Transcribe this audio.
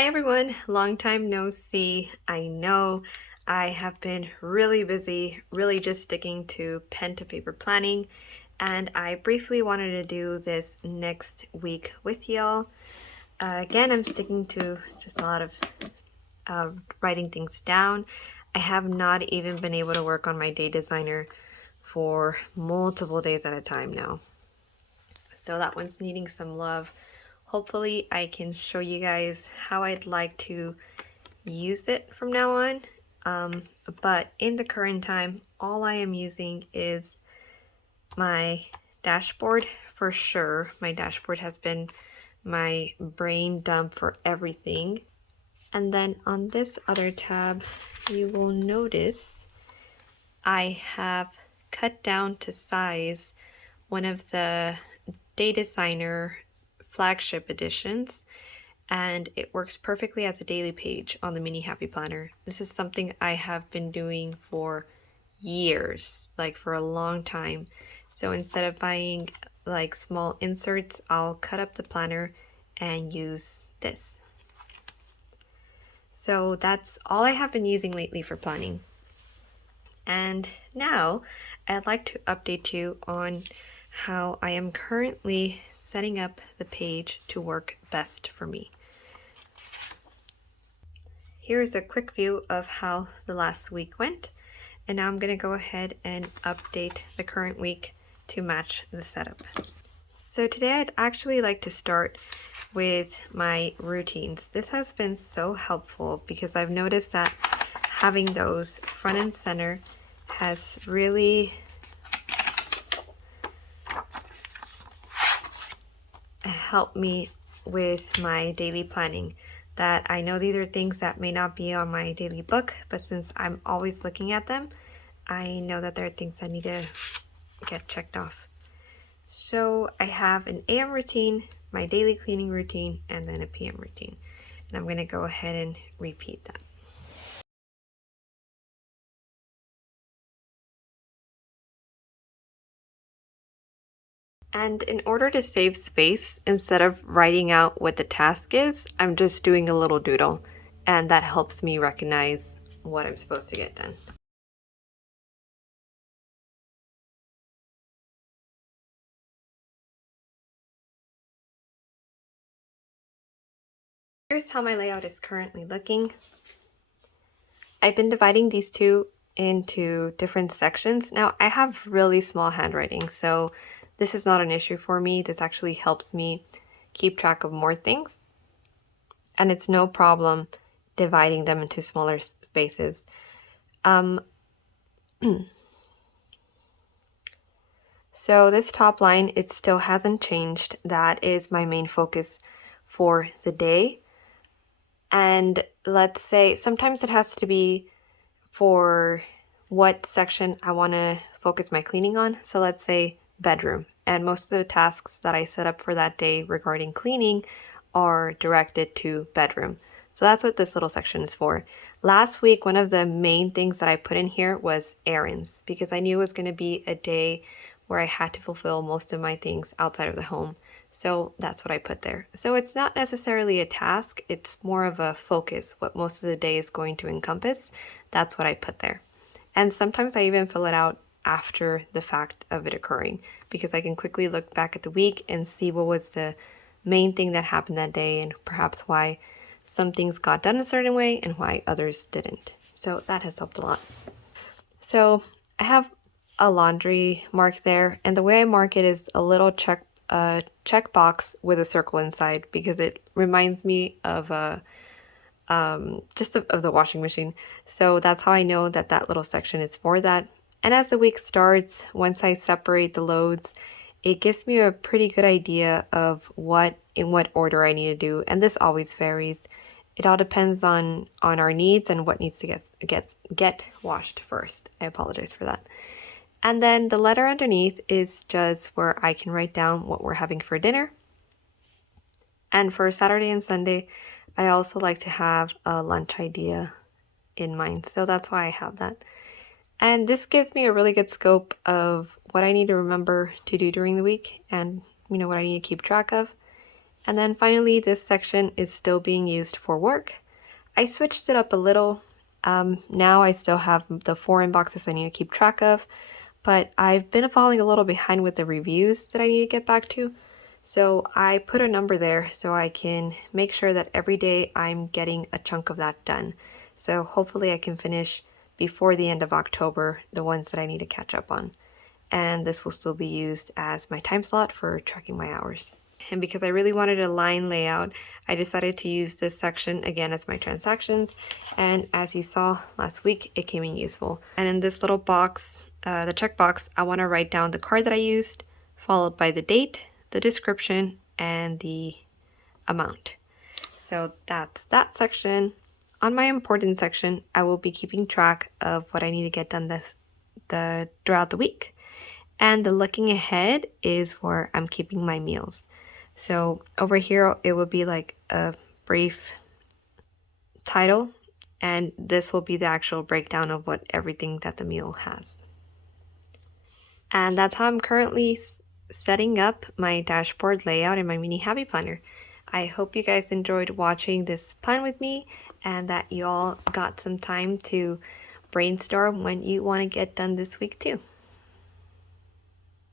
Hi everyone, long time no see. I know I have been really busy, really just sticking to pen to paper planning, and I briefly wanted to do this next week with y'all. Again, I'm sticking to just a lot of writing things down. I have not even been able to work on my day designer for multiple days at a time now. So that one's needing some love. Hopefully I can show you guys how I'd like to use it from now on. But in the current time, all I am using is my dashboard for sure. My dashboard has been my brain dump for everything. And then on this other tab, you will notice I have cut down to size one of the Day Designer flagship editions, and it works perfectly as a daily page on the Mini Happy Planner. This is something I have been doing for years, like for a long time. So instead of buying like small inserts, I'll cut up the planner and use this. So that's all I have been using lately for planning. And now I'd like to update you on how I am currently setting up the page to work best for me. Here's a quick view of how the last week went, and now I'm going to go ahead and update the current week to match the setup. So today I'd actually like to start with my routines. This has been so helpful because I've noticed that having those front and center has really helped me with my daily planning. That I know these are things that may not be on my daily book, but since I'm always looking at them, I know that there are things I need to get checked off. So I have an AM routine, my daily cleaning routine, and then a PM routine. And I'm going to go ahead and repeat that. And in order to save space, instead of writing out what the task is, I'm just doing a little doodle. And that helps me recognize what I'm supposed to get done. Here's how my layout is currently looking. I've been dividing these two into different sections. Now, I have really small handwriting, so this is not an issue for me. This actually helps me keep track of more things. And it's no problem dividing them into smaller spaces. So this top line, it still hasn't changed. That is my main focus for the day. And let's say sometimes it has to be for what section I want to focus my cleaning on. So let's say bedroom. And most of the tasks that I set up for that day regarding cleaning are directed to bedroom. So that's what this little section is for. Last week, one of the main things that I put in here was errands because I knew it was going to be a day where I had to fulfill most of my things outside of the home. So that's what I put there. So it's not necessarily a task, it's more of a focus, what most of the day is going to encompass. That's what I put there. And sometimes I even fill it out after the fact of it occurring because I can quickly look back at the week and see what was the main thing that happened that day and perhaps why some things got done a certain way and why others didn't. So that has helped a lot. So I have a laundry mark there, and the way I mark it is a little check box with a circle inside because it reminds me of of the washing machine. So that's how I know that that little section is for that. And as the week starts, once I separate the loads, it gives me a pretty good idea of in what order I need to do. And this always varies. It all depends on our needs and what needs to get washed first. I apologize for that. And then the letter underneath is just where I can write down what we're having for dinner. And for Saturday and Sunday, I also like to have a lunch idea in mind. So that's why I have that. And this gives me a really good scope of what I need to remember to do during the week and what I need to keep track of. And then finally, this section is still being used for work. I switched it up a little. Now I still have the 4 inboxes I need to keep track of, but I've been falling a little behind with the reviews that I need to get back to. So I put a number there so I can make sure that every day I'm getting a chunk of that done. So hopefully I can finish before the end of October the ones that I need to catch up on. And this will still be used as my time slot for tracking my hours. And because I really wanted a line layout, I decided to use this section again as my transactions. And as you saw last week, it came in useful. And in this little box, the checkbox, I want to write down the card that I used, followed by the date, the description, and the amount. So that's that section. On my important section, I will be keeping track of what I need to get done throughout the week. And the looking ahead is where I'm keeping my meals. So over here, it will be like a brief title, and this will be the actual breakdown of what everything that the meal has. And that's how I'm currently setting up my dashboard layout in my mini habit planner. I hope you guys enjoyed watching this plan with me and that you all got some time to brainstorm when you want to get done this week too.